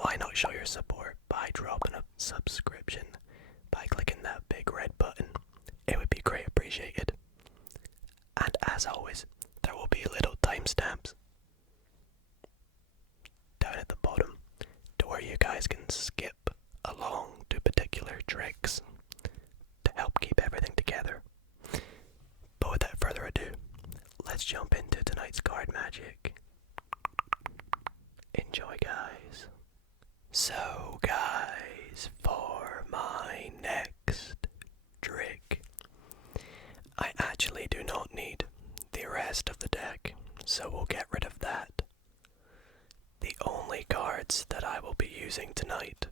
why not show your support by dropping a subscription, by clicking that big red button? It would be great appreciated. And as always, there will be little timestamps down at the bottom to where you guys can skip along to particular tricks to help keep everything together. But without further ado, let's jump into tonight's card magic. Enjoy, guys. So, guys, for my next trick, I actually do not need the rest of the deck, so we'll get rid of that. The only cards that I will be using tonight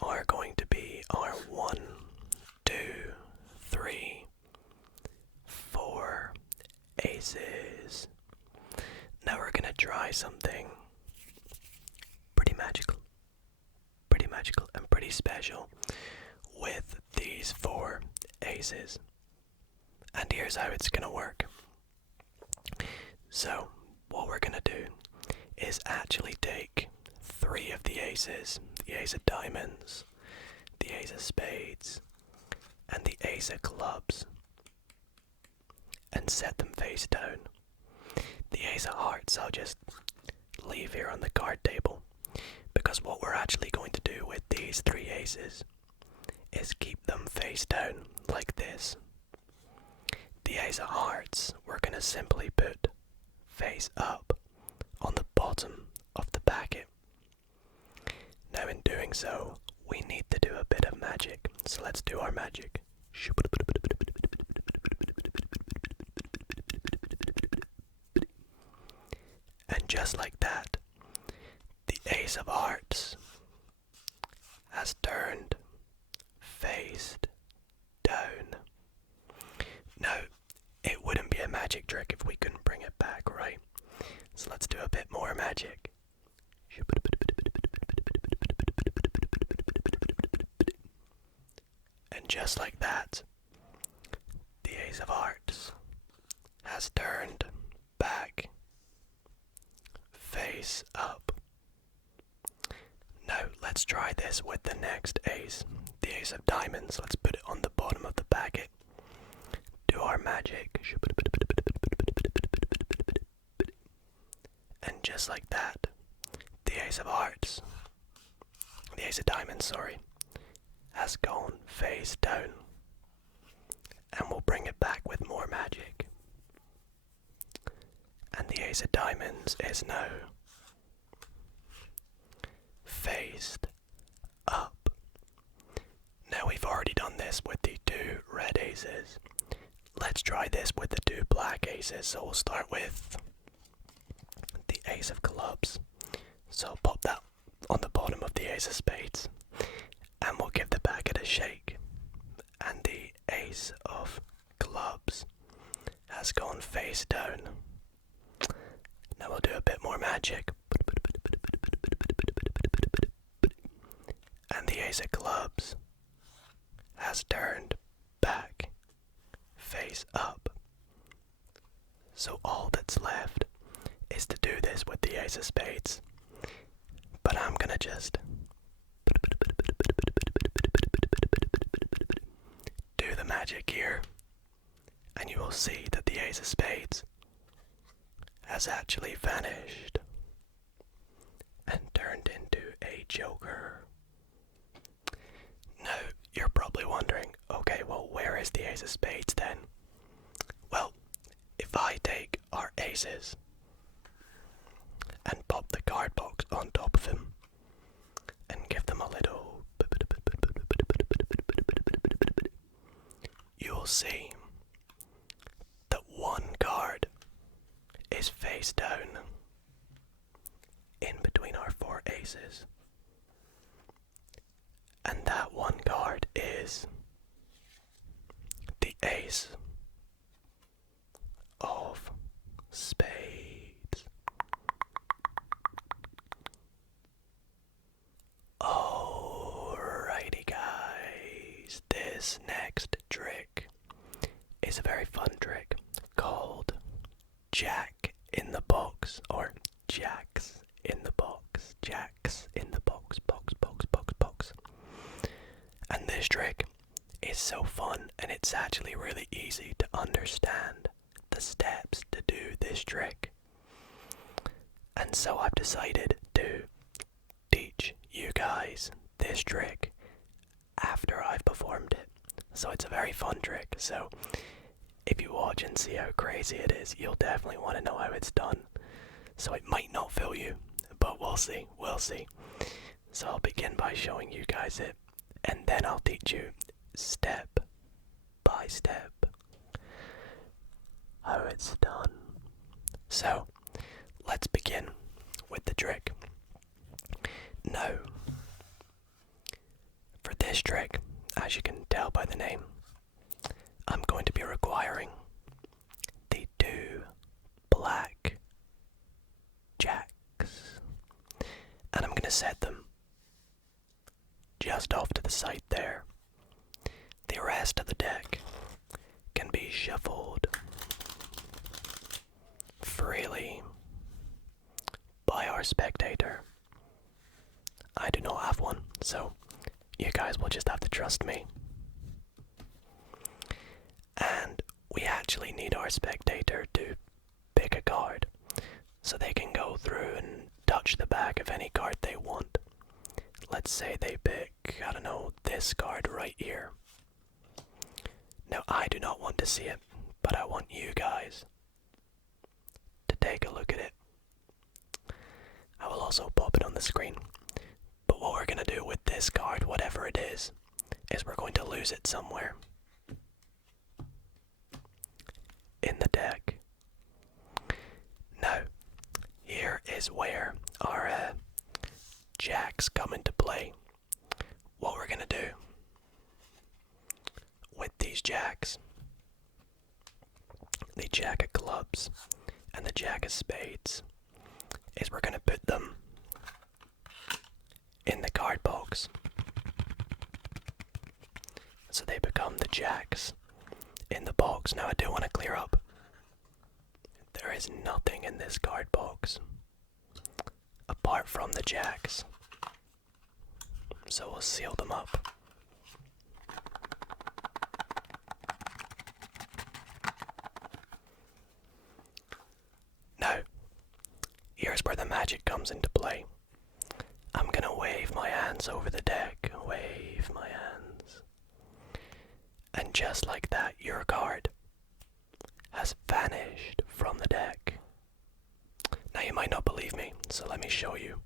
are going to be our 1, 2, 3, 4 aces. Now we're gonna try something pretty magical and pretty special with these 4 aces. And here's how it's gonna work. So, what we're gonna do is actually take 3 of the aces, the ace of diamonds, the ace of spades, and the ace of clubs, and set them face down. The ace of hearts I'll just leave here on the card table, because what we're actually going to do with these 3 aces is keep them face down like this. The ace of hearts we're going to simply put face up on the bottom of the packet. Now in doing so, we need to do a bit of magic, so let's do our magic. And just like that, the ace of hearts has turned face down. Now, it wouldn't be a magic trick if we couldn't bring it back, right? So let's do a bit more magic. And just like that, the ace of hearts has turned back, face up. Now let's try this with the next ace, the ace of diamonds. Let's put it on the bottom of the packet. Do our magic. And just like that, the ace of hearts, the ace of diamonds, sorry, has gone face down. And we'll bring it back with more magic. And the ace of diamonds is now faced up. Now we've already done this with the 2 red aces. Let's try this with the 2 black aces. So we'll start with the ace of clubs. So I'll pop that on the bottom of the ace of spades, and we'll give the packet a shake. And the ace of clubs has gone face down. Now we'll do a bit more magic. And the ace of clubs has turned back, face up. So all that's left is to do this with the ace of spades. But I'm gonna just do the magic here, and you will see that the ace of spades has actually vanished and turned into a joker. Now, you're probably wondering, okay, well, where is the ace of spades then? Well, if I take our aces and pop the card box on top of him and give them a little, you'll see that 1 card is face down in between our 4 aces. And that 1 card is the ace of spades. Alrighty, guys, this next trick is a very fun trick called Jack in the Box, or Jacks in the Box. Jacks in the is so fun, and it's actually really easy to understand the steps to do this trick. And so I've decided to teach you guys this trick after I've performed it. So it's a very fun trick, so if you watch and see how crazy it is, you'll definitely want to know how it's done. So it might not fool you, but we'll see. So I'll begin by showing you guys it, and then I'll teach you step by step how it's done. So let's begin with the trick. Now, for this trick, as you can tell by the name, I'm going to be requiring the 2 black jacks, and I'm going to set them just off to the side there. The rest of the deck can be shuffled freely by our spectator. I do not have one, so you guys will just have to trust me. And we actually need our spectator to pick a card, so they can go through and touch the back of any card they want. Let's say they pick, I don't know, this card right here. Now I do not want to see it, but I want you guys to take a look at it. I will also pop it on the screen. But what we're going to do with this card, whatever it is we're going to lose it somewhere in the deck. Now, here is where our jacks come into play. What we're going to do with these jacks, the jack of clubs and the jack of spades, is we're going to put them in the card box, so they become the jacks in the box. Now I do want to clear up, there is nothing in this card box apart from the jacks, so we'll seal them up. Now, here's where the magic comes into play. I'm gonna wave my hands over the deck, wave my hands. And just like that, your card has vanished from the deck. Now you might not believe me, so let me show you.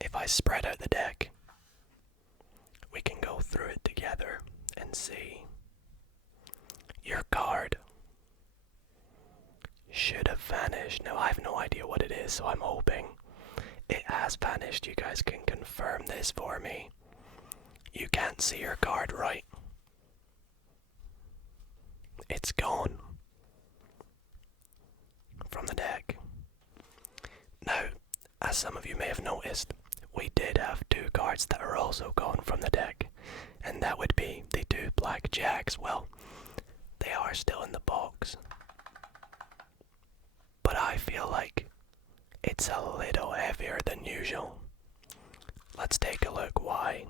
If I spread out the deck, we can go through it together and see. Your card should have vanished. Now I have no idea what it is, so I'm hoping it has vanished. You guys can confirm this for me. You can't see your card, right? It's gone from the deck. Now, as some of you may have noticed, we did have 2 cards that are also gone from the deck, and that would be the 2 black jacks. Well, they are still in the box, but I feel like it's a little heavier than usual. Let's take a look why.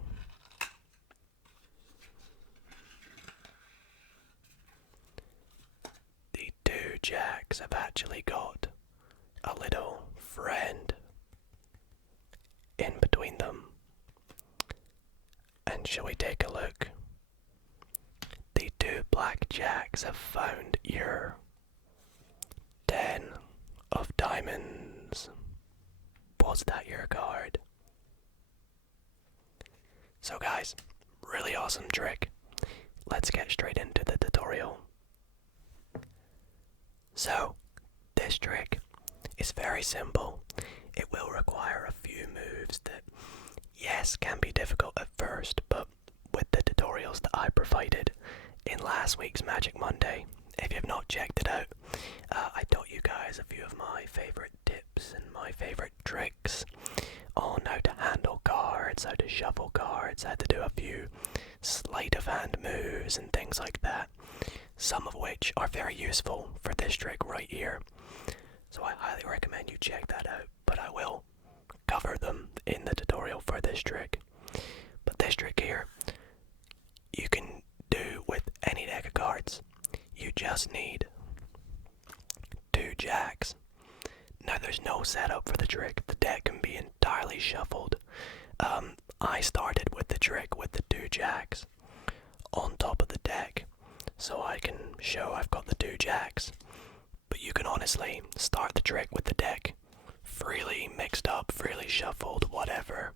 The 2 jacks have actually got a little friend in between them. And shall we take a look? The 2 black jacks have found your 10 of diamonds. Was that your card? So guys, really awesome trick. Let's get straight into the tutorial. So, this trick is very simple. It will require a few moves that, yes, can be difficult at first, but with the tutorials that I provided in last week's Magic Monday, if you have not checked it out, I taught you guys a few of my favorite tips and my favorite tricks on how to handle cards, how to shuffle cards, how to do a few sleight of hand moves and things like that, some of which are very useful for this trick right here. So I highly recommend you check that out, but I will cover them in the tutorial for this trick. But this trick here, you can do with any deck of cards. You just need 2 jacks. Now there's no setup for the trick. The deck can be entirely shuffled. I started with the trick with the 2 jacks on top of the deck, so I can show I've got the 2 jacks. But you can honestly start the trick with the deck freely mixed up, freely shuffled, whatever.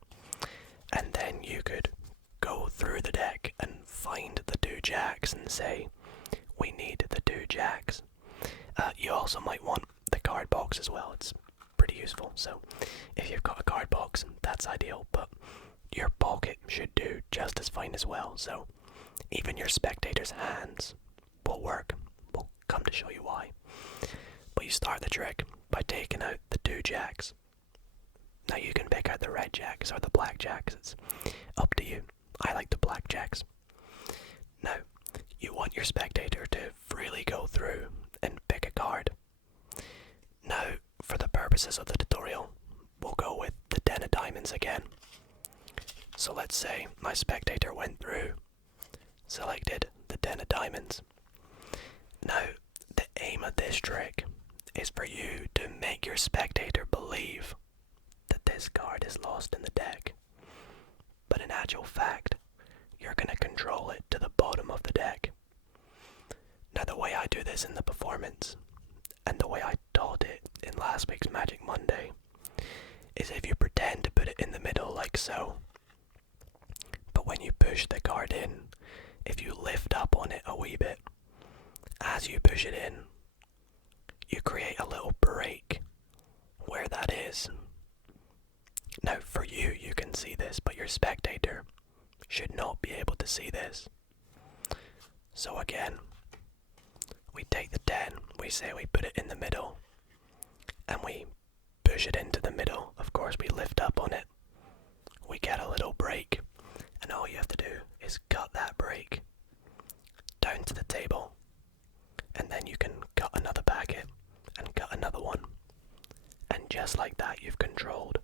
And then you could go through the deck and find the 2 jacks and say, we need the 2 jacks. You also might want the card box as well. It's pretty useful. So if you've got a card box, that's ideal, but your pocket should do just as fine as well. So even your spectator's hands will work. We'll come to show you why. But you start the trick by taking out the 2 jacks. Now you can pick out the red jacks or the black jacks. It's up to you. I like the black jacks. Now, you want your spectator to freely go through and pick a card. Now, for the purposes of the tutorial, we'll go with the 10 of diamonds again. So let's say my spectator went through, selected the 10 of diamonds. Now, the aim of this trick is for you to make your spectator believe that this card is lost in the deck. But in actual fact, you're going to control it to the bottom of the deck. Now the way I do this in the performance, and the way I taught it in last week's Magic Monday, is if you pretend to put it in the middle like so, but when you push the card in, if you lift up on it a wee bit, as you push it in, you create a little break where that is. Now for you, you can see this, but your spectator should not be able to see this. So again, we take the 10, we say we put it in the middle, and we push it into the middle. Of course, we lift up on it, we get a little break, and all you have to do is cut that break down to the table, and then you can cut another packet and cut another one, and just like that you've controlled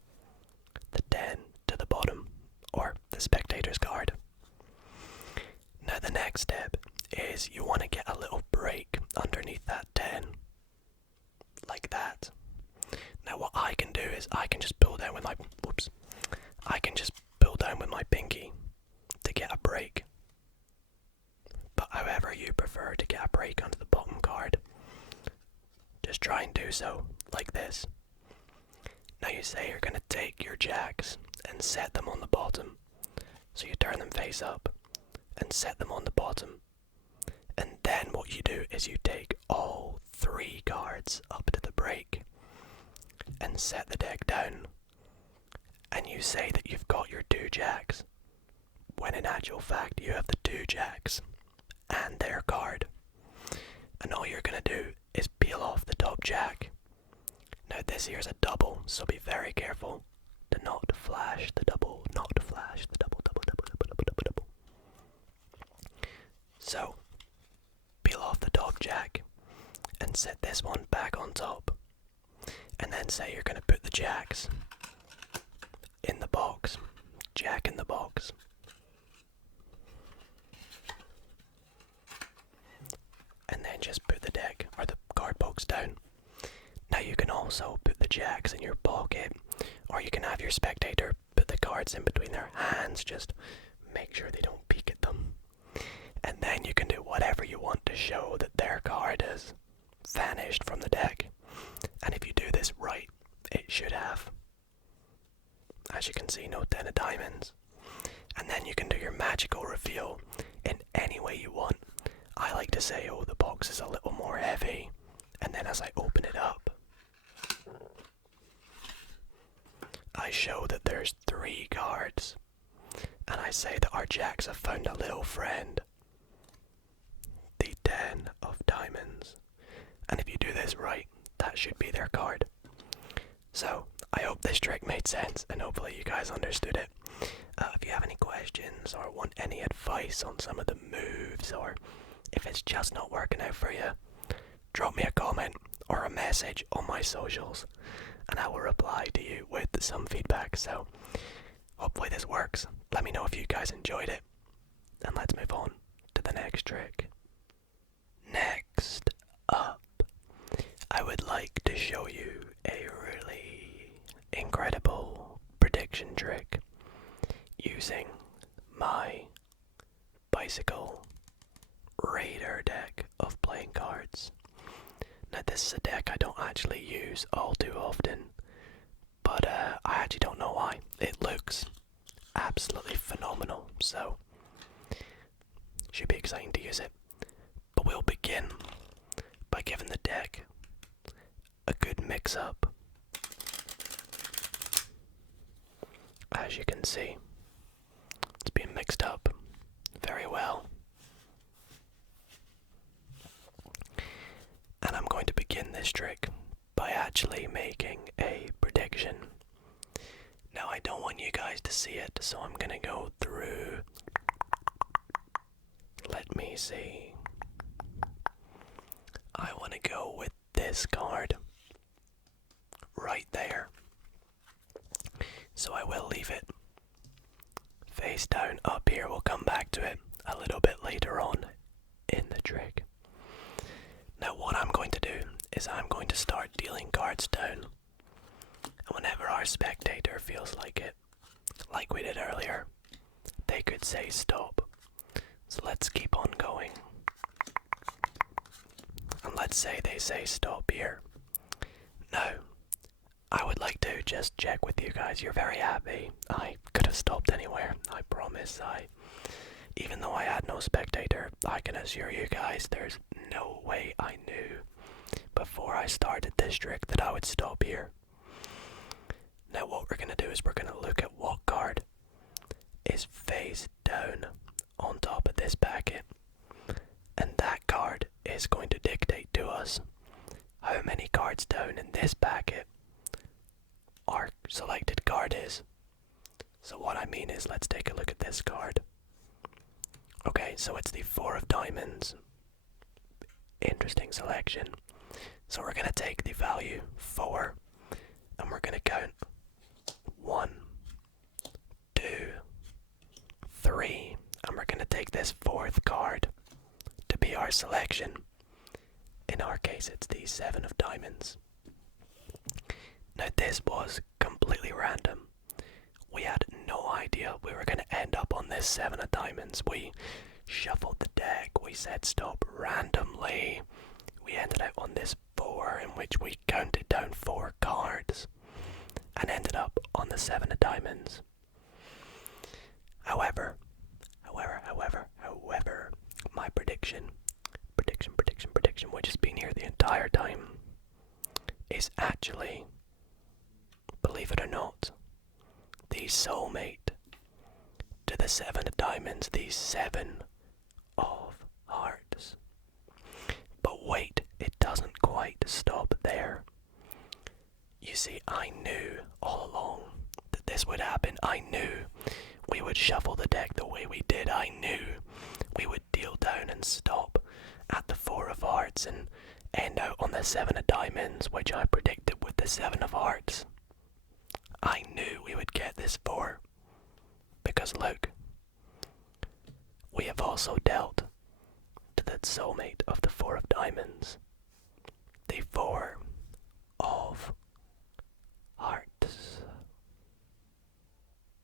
the 10 to the bottom, or the spectator's card. Now the next step is you want to get a little break underneath that 10, like that. Now what I can do is I can just pull down with my, pinky to get a break. But however you prefer to get a break onto the bottom card, just try and do so, like this. Now you say you're going to take your jacks and set them on the bottom. So you turn them face up and set them on the bottom. And then what you do is you take all 3 cards up to the break and set the deck down. And you say that you've got your 2 jacks, when in actual fact you have the 2 jacks and their card. And all you're going to do is peel off the top jack. Now this here's a double, so be very careful to not flash the double, double. So, peel off the top jack and set this one back on top. And then say you're going to put the jacks in the box, jack in the box. And then just put the deck or the card box down. Now you can also put the jacks in your pocket, or you can have your spectator put the cards in between their hands, just make sure they don't peek at them. And then you can do whatever you want to show that their card has vanished from the deck. And if you do this right, it should have, as you can see, no 10 of diamonds. And then you can do your magical reveal in any way you want. I like to say, oh, the box is a little more heavy, and then as I open it up, I show that there's 3 cards, and I say that our jacks have found a little friend, the 10 of diamonds. And if you do this right, that should be their card. So, I hope this trick made sense, and hopefully you guys understood it. If you have any questions, or want any advice on some of the moves, or if it's just not working out for you, drop me a comment or a message on my socials, and I will reply to you with some feedback. So, hopefully this works. Let me know if you guys enjoyed it, and let's move on to the next trick. Next up, I would like to show you a really incredible prediction trick using my bicycle raider deck of playing cards. Now this is a deck I don't actually use all too often, but I actually don't know why. It looks absolutely phenomenal, so should be exciting to use it. But we'll begin by giving the deck a good mix up. As you can see, it's being mixed up very well. And I'm going to begin this trick by actually making a prediction. Now I don't want you guys to see it, so I'm gonna go through. Let me see. I want to go with this card right there. So I will leave it face down up here. We'll come back to it a little bit later on in the trick. Now what I'm going to do is I'm going to start dealing cards down. And whenever our spectator feels like it, like we did earlier, they could say stop. So let's keep on going. And let's say they say stop here. Now, I would like to just check with you guys. You're very happy. I could have stopped anywhere. I promise. Even though I had no spectator, I can assure you guys there's no way I knew before I started this trick that I would stop here. Now what we're going to do is we're going to look at what card is face down on top of this packet. And that card is going to dictate to us how many cards down in this packet our selected card is. So what I mean is, let's take a look at this card. Okay, so it's the 4 of diamonds. Interesting selection. So we're going to take the value 4 and we're going to count 1, 2, 3, and we're going to take this 4th card to be our selection. In our case, it's the 7 of diamonds. Now this was completely random. We had no idea we were going to end up on this 7 of diamonds. We shuffled the deck, we said stop randomly. We ended up on this 4 in which we counted down 4 cards and ended up on the 7 of diamonds. However, my prediction, which has been here the entire time, is actually, believe it or not, the soulmate to the 7 of diamonds, the 7 of hearts. But wait, it doesn't quite stop there. You see, I knew all along that this would happen. I knew we would shuffle the deck the way we did. I knew we would deal down and stop at the 4 of hearts and end out on the 7 of diamonds, which I predicted with the 7 of hearts. I knew we would get this 4. Because look, we have also dealt to the soulmate of the 4 of diamonds. The 4 of hearts.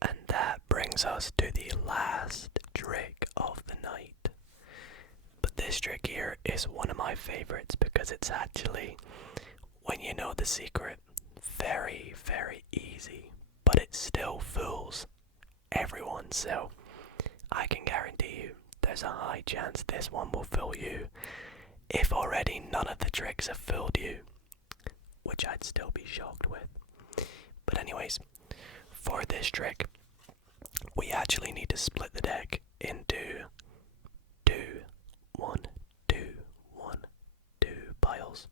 And that brings us to the last trick of the night. But this trick here is one of my favorites because it's actually, when you know the secret, very, very easy. But it still fools everyone, so I can guarantee you there's a high chance this one will fool you, if already none of the tricks have fooled you, which I'd still be shocked with. But anyways, for this trick, we actually need to split the deck into 2 piles.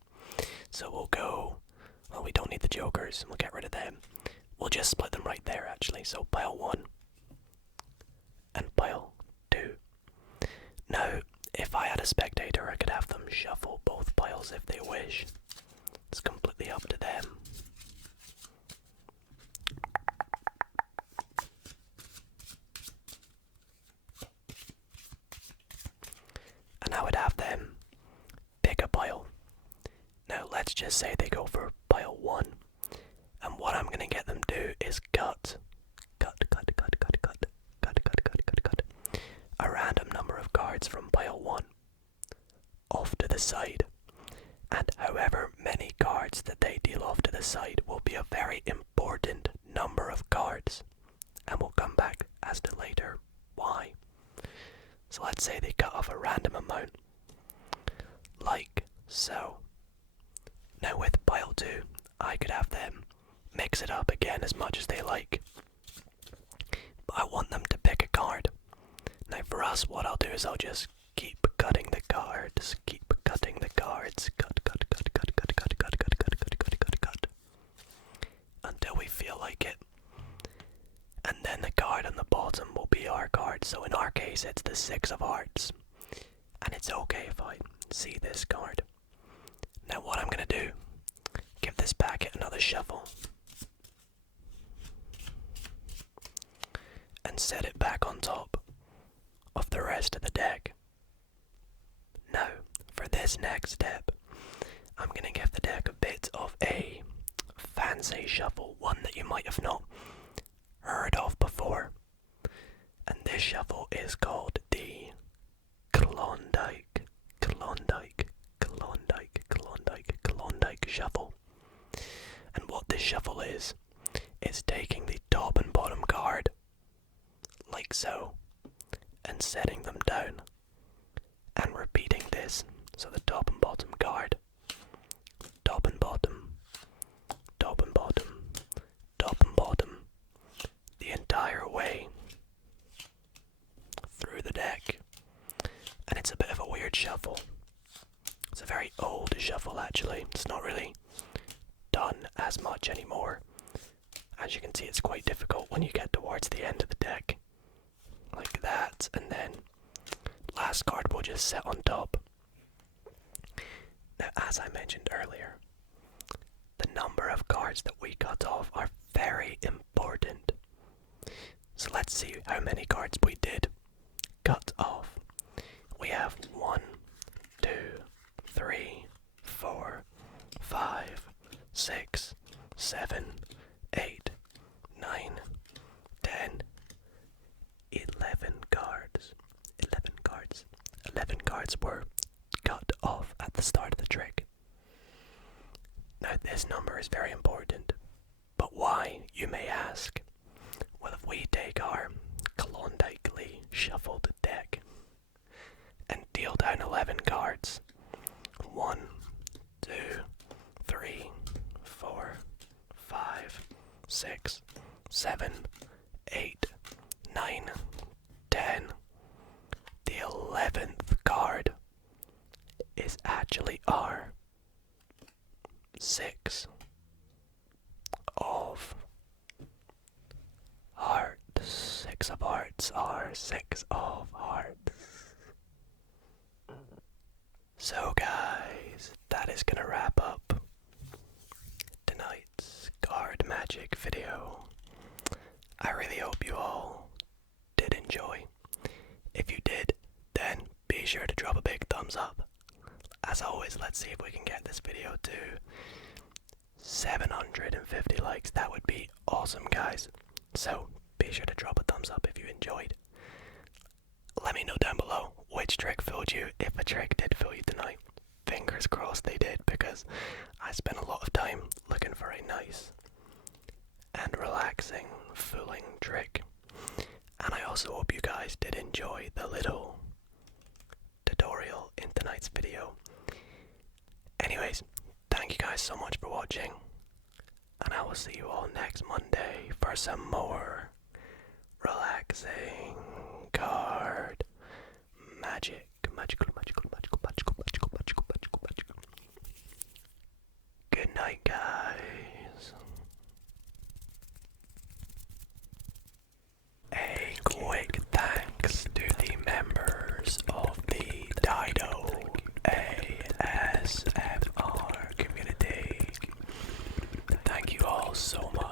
So we'll go, well, we don't need the jokers, we'll get rid of them. We'll just split them right there actually, so pile 1 and pile 2. Now, if I had a spectator, I could have them shuffle both piles if they wish. It's completely up to them. let's just say they go for pile 1. And what I'm going to get them to do is cut a random number of cards from pile 1 off to the side. And however many cards that they deal off to the side will be a very important number of cards. And we'll come back as to later why. So let's say they cut off a random amount. Like so. Now with pile 2, I could have them mix it up again as much as they like. But I want them to pick a card. Now for us, what I'll do is I'll just keep cutting the cards, cut, until we feel like it. And then the card on the bottom will be our card. So in our case, it's the 6 of hearts. And it's okay if I see this card. Now what I'm going to do, give this packet another shuffle. And set it back on top of the rest of the deck. Now, for this next step, I'm going to give the deck a bit of a fancy shuffle, one that you might have not heard of before. And this shuffle is called the Klondike shuffle. And what this shuffle is taking the top and bottom card, like so, and setting them down, and repeating this. So the top and bottom card, top and bottom, top and bottom, top and bottom, the entire way through the deck. And it's a bit of a weird shuffle. It's a very old shuffle actually. It's not really done as much anymore. As you can see, it's quite difficult when you get towards the end of the deck. Like that, and then last card will just sit on top. Now, as I mentioned earlier, the number of cards that we cut off are very important. So let's see how many cards we did cut off. We have 1, 2, 3, 4, 5, 6, 7, 8, 9, 10, 11 cards. 11 cards were cut off at the start of the trick. Now this number is very important. But why, you may ask? Well, if we take our Klondike shuffled deck and deal down 11 cards. 1, 2, 3, 4, 5, 6, 7, 8, 9, 10. The 11th card is actually our 6 of hearts. 6 of hearts are 6 of hearts. So guys, that is gonna wrap up tonight's card magic video. I really hope you all did enjoy. If you did, then be sure to drop a big thumbs up. As always, let's see if we can get this video to 750 likes. That would be awesome, guys. So be sure to drop a thumbs up if you enjoyed. Let me know down below which trick fooled you, if a trick did fool you tonight. Fingers crossed they did, because I spent a lot of time looking for a nice and relaxing fooling trick. And I also hope you guys did enjoy the little tutorial in tonight's video. Anyways, thank you guys so much for watching, and I will see you all next Monday for some more relaxing card magic. Magical. Good night, guys. A quick thanks to the members of the Dido ASMR community. Thank you all so much